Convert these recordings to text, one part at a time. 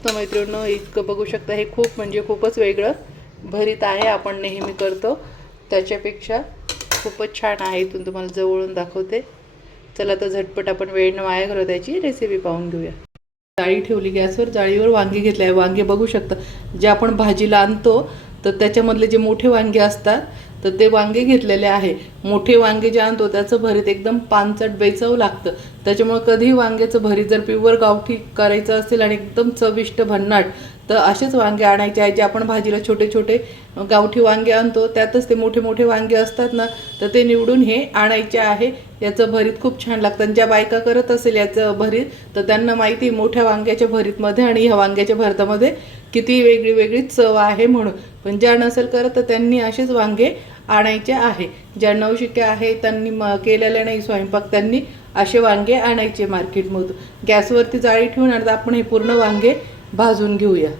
तर मैत्रिणींनो, इतकं बघू शकता, हे खूप म्हणजे खूपच वेगळं भरीत आहे. आपण नेहमी करतो त्याच्यापेक्षा खूपच छान आहे. इथून तुम्हाला जवळून दाखवते. चला तर झटपट आपण वेळ न वाया घालवण्याची रेसिपी पाहून घेऊया. जाळी ठेवली गॅसवर, जाळीवर वांगे घेतले आहे. वांगे बघू शकता, जे आपण भाजीला आणतो तर त्याच्यामधले जे मोठे वांगे असतात तर ते वांगे घेतलेले आहे. मोठे वांगे जे आणतो त्याचं भरीत एकदम पानचट बेचव लागतं. त्याच्यामुळे कधी वांग्याचं भरीत जर प्युअर गावठी करायचं असेल आणि एकदम चविष्ट भन्नाट, तर असेच वांगे आणायचे आहे. जे आपण भाजीला छोटे छोटे गावठी वांगे आणतो त्यातच ते मोठे मोठे वांगे असतात ना, तर ते निवडून हे आणायचे आहे. याचं भरीत खूप छान लागतं. ज्या बायका करत असेल याचं भरीत, तर त्यांना माहिती मोठ्या वांग्याच्या भरीतमध्ये आणि ह्या वांग्याच्या भरतामध्ये किती वेगळी वेगळी चव आहे म्हणून. पण ज्या नसेल करत तर त्यांनी असेच वांगे आणायचे आहे. ज्या नवशिक्या आहे त्यांनी केलेल्या नाही स्वयंपाक, त्यांनी असे वांगे आणायचे मार्केटमधून. गॅसवरती जाळी ठेवून आता आपण हे पूर्ण वांगे भाजून घेऊया.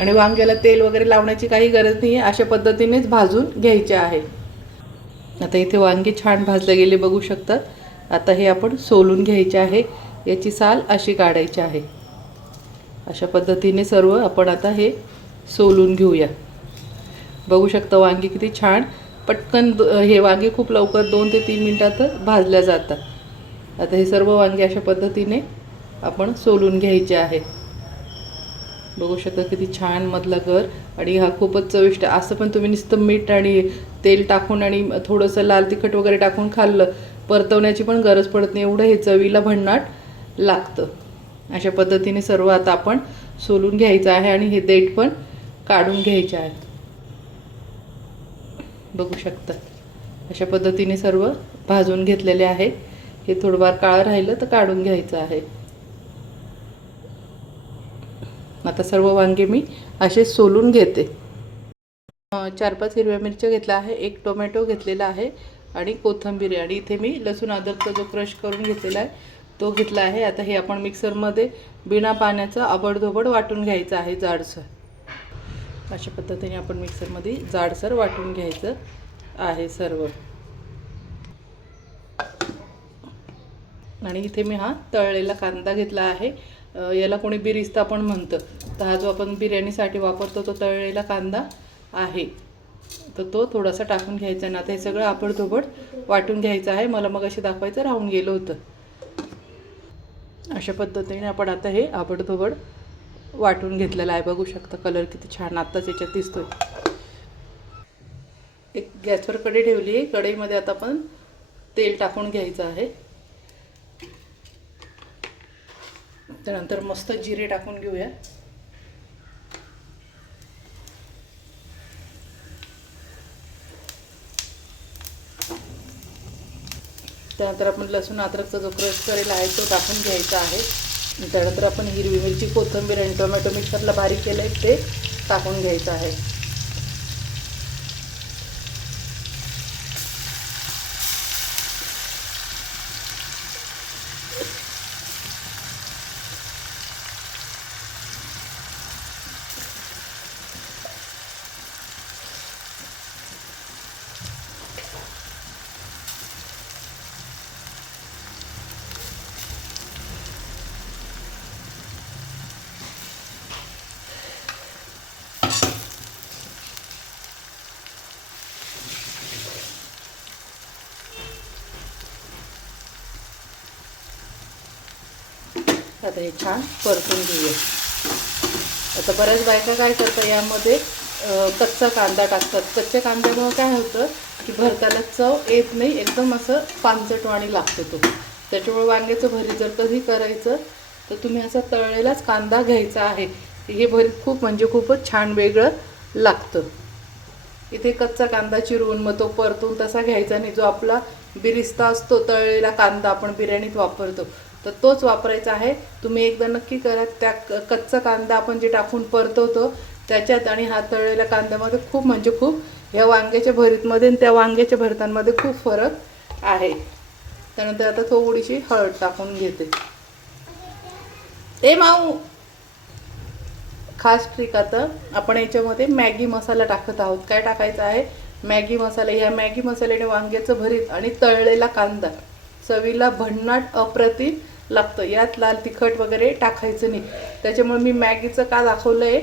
आणि वांग्याला तेल वगैरे लावण्याची काही गरज नाही आहे, अशा पद्धतीनेच भाजून घ्यायचे आहे. आता इथे वांगे छान भाजले गेले बघू शकतात. आता हे आपण सोलून घ्यायचे आहे. याची साल अशी काढायची आहे. अशा पद्धतीने सर्व आपण आता हे सोलून घेऊया. बघू शकता वांगे किती छान पटकन, हे वांगे खूप लवकर 2 ते 3 मिनिटात भाजल्या जातात. आता हे सर्व वांगे अशा पद्धतीने आपण सोलून घ्यायचे आहे. बघू शकता किती छान मधला गर, आणि हा खूपच चविष्ट. असं पण तुम्ही नुसतं मीठ आणि तेल टाकून आणि थोडंसं लाल तिखट वगैरे टाकून खाल्लं, परतवण्याची पण गरज पडत नाही, एवढं हे चवीला भन्नाट लागतं. अशा पद्धतीने सर्व आता आपण सोलून घ्यायचं आहे आणि हे देठ पण काढून घ्यायचे आहे. बघू शकता अशा पद्धतीने सर्व भाजून घेतलेले आहे. हे थोडंफार काळं राहिलं तर काढून घ्यायचं आहे. आता सर्व वांगे मी असे सोलून घेते. 4-5 हिरव्या मिरच्या घेतल्या आहे, 1 टोमॅटो घेतलेला आहे आणि कोथिंबीर, आणि इथे मी लसूण अद्रकचा जो क्रश करून घेतलेला आहे तो घेतला आहे. आता हे आपण मिक्सरमध्ये बिना पाण्याचा आबडधोबड वाटून घ्यायचं आहे जाडसर. अशा पद्धतीने आपण मिक्सरमध्ये जाडसर वाटून घ्यायचं आहे सर्व. आणि इथे मी हा तळलेला कांदा घेतला आहे. याला कोणी बिरिस्ता पण म्हणतं. तर हा जो आपण बिर्याणीसाठी वापरतो तो तळलेला कांदा आहे, तर तो थोडासा टाकून घ्यायचा. ना आता हे सगळं आबडधोबड वाटून घ्यायचं आहे. मला मग असे दाखवायचं राहून गेलं होतं. अशा पद्धतीने आपण आता हे आबडधोबड वाटून घेतलेलं आहे. बघू शकता कलर किती छान आत्ताच याच्यात दिसतोय. एक गॅसवर कढई ठेवली आहे. कढईमध्ये आता आपण तेल टाकून घ्यायचं आहे. त्यानंतर मस्त जिरे टाकून घेऊया. त्यानंतर आपण लसूण अद्रकचा जो क्रश करेला आहे तो टाकून घ्यायचा आहे. त्यानंतर आपण हिरवी मिरची, कोथिंबीर आणि टोमॅटो मिक्सरला बारीक केलं आहे ते टाकून घ्यायचं आहे. आता हे छान परतून घेऊया. आता बऱ्याच बायका काय करतात, यामध्ये कच्चा कांदा टाकतात. कच्च्या कांद्यामुळे काय होतं की भरताला चव येत नाही, एकदम असं पानचटवाणी लागतो तो. त्याच्यामुळे वांग्याचं भरीत जर कधी करायचं तर तुम्ही असा तळलेलाच कांदा घ्यायचा आहे. हे भरीत खूप म्हणजे खूपच छान वेगळं लागतं. इथे कच्चा कांदा चिरून मग तो परतून तसा घ्यायचा नाही. जो आपला बिरिस्ता असतो तळलेला कांदा आपण बिर्याणीत वापरतो, तर तोच वापरायचा आहे. तुम्ही एकदा नक्की करा. त्या कच्चा कांदा आपण जे टाकून परतवतो त्याच्यात आणि हा तळलेल्या कांद्यामध्ये खूप म्हणजे खूप ह्या वांग्याच्या भरीतमध्ये आणि त्या वांग्याच्या भरतांमध्ये खूप फरक आहे. त्यानंतर आता थोडीशी हळद टाकून घेते. माऊ, खास ट्रिक, आता आपण याच्यामध्ये मॅगी मसाला टाकत आहोत. काय टाकायचं आहे? मॅगी मसाला. ह्या मॅगी मसाल्याने वांग्याचं भरीत आणि तळलेला कांदा चवीला भन्नाट अप्रतिम लागतं. यात लाल तिखट वगैरे टाकायचं नाही. त्याच्यामुळे मी मॅगीचं का दाखवलं आहे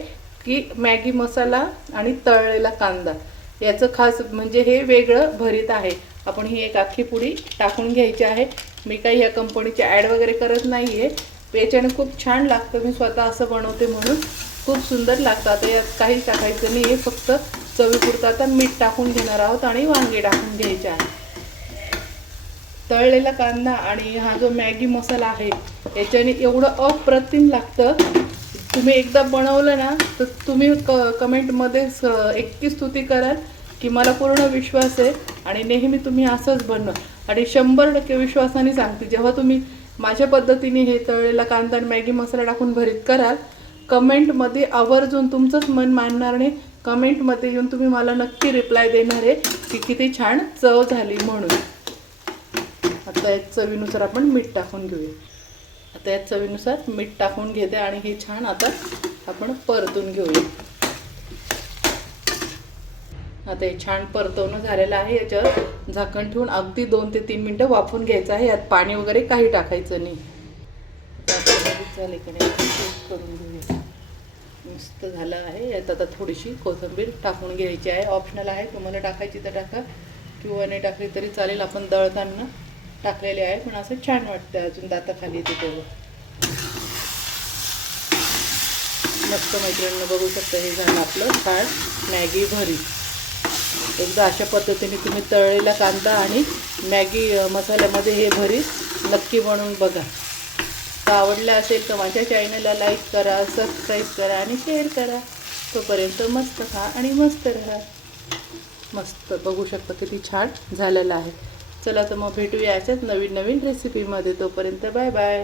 की मॅगी मसाला आणि तळलेला कांदा याचं खास म्हणजे हे वेगळं भरीत आहे. आपण ही एक अख्खी पुडी टाकून घ्यायची आहे. मी काही या कंपनीची ॲड वगैरे करत नाही आहे. याच्याने खूप छान लागतं. मी स्वतः असं बनवते म्हणून खूप सुंदर लागतं. आता यात काही टाकायचं नाही आहे, फक्त चवीपुरतं आता मीठ टाकून घेणार आहोत आणि वांगे टाकून घ्यायचे आहे. तळलेला कांदा आणि हा जो मॅगी मसाला आहे याच्याने एवढं अप्रतिम लागतं. तुम्ही एकदा बनवलं ना तर तुम्ही कमेंटमध्ये इतकी स्तुती कराल की मला पूर्ण विश्वास आहे आणि नेहमी तुम्ही असंच बनवा. आणि 100% विश्वासाने सांगते, जेव्हा तुम्ही माझ्या पद्धतीने हे तळलेला कांदा आणि मॅगी मसाला टाकून भरीत कराल, कमेंटमध्ये आवर्जून तुमचंच मन मानणार नाही, कमेंटमध्ये येऊन तुम्ही मला नक्की रिप्लाय देणार आहे की किती छान चव झाली म्हणून. आता यात चवीनुसार आपण मीठ टाकून घेऊया. आता यात चवीनुसार मीठ टाकून घेते आणि हे छान आता आपण परतून घेऊया. आता हे छान परतवणं झालेलं आहे. याच्यावर झाकण ठेवून अगदी 2 ते 3 मिनटं वाफवून घ्यायचं आहे. यात पाणी वगैरे काही टाकायचं नाही. झाले की नाही करून घेऊया. मस्त झालं आहे. यात आता थोडीशी कोथिंबीर टाकून घ्यायची आहे. ऑप्शनल आहे, तुम्हाला टाकायची तर टाका किंवा नाही टाकली तरी चालेल. आपण दळताना टाकलेले आहे पण असं छान वाटतं, अजून दाताखाली येते तेव्हा. मस्त मैत्रिणींना बघू शकता हे झालं आपलं छान मॅगी भरीत. एकदा अशा पद्धतीने तुम्ही तळलेला कांदा आणि मॅगी मसाल्यामध्ये हे भरीत नक्की बनवून बघा. तर आवडलं असेल तर माझ्या चॅनलला लाईक करा, सबस्क्राईब करा आणि शेअर करा. तोपर्यंत मस्त खा आणि मस्त राहा. मस्त बघू शकता किती छान झालेलं आहे. चला तर मग भेटूया अशाच नवीन नवीन रेसिपीमध्ये. तोपर्यंत बाय बाय.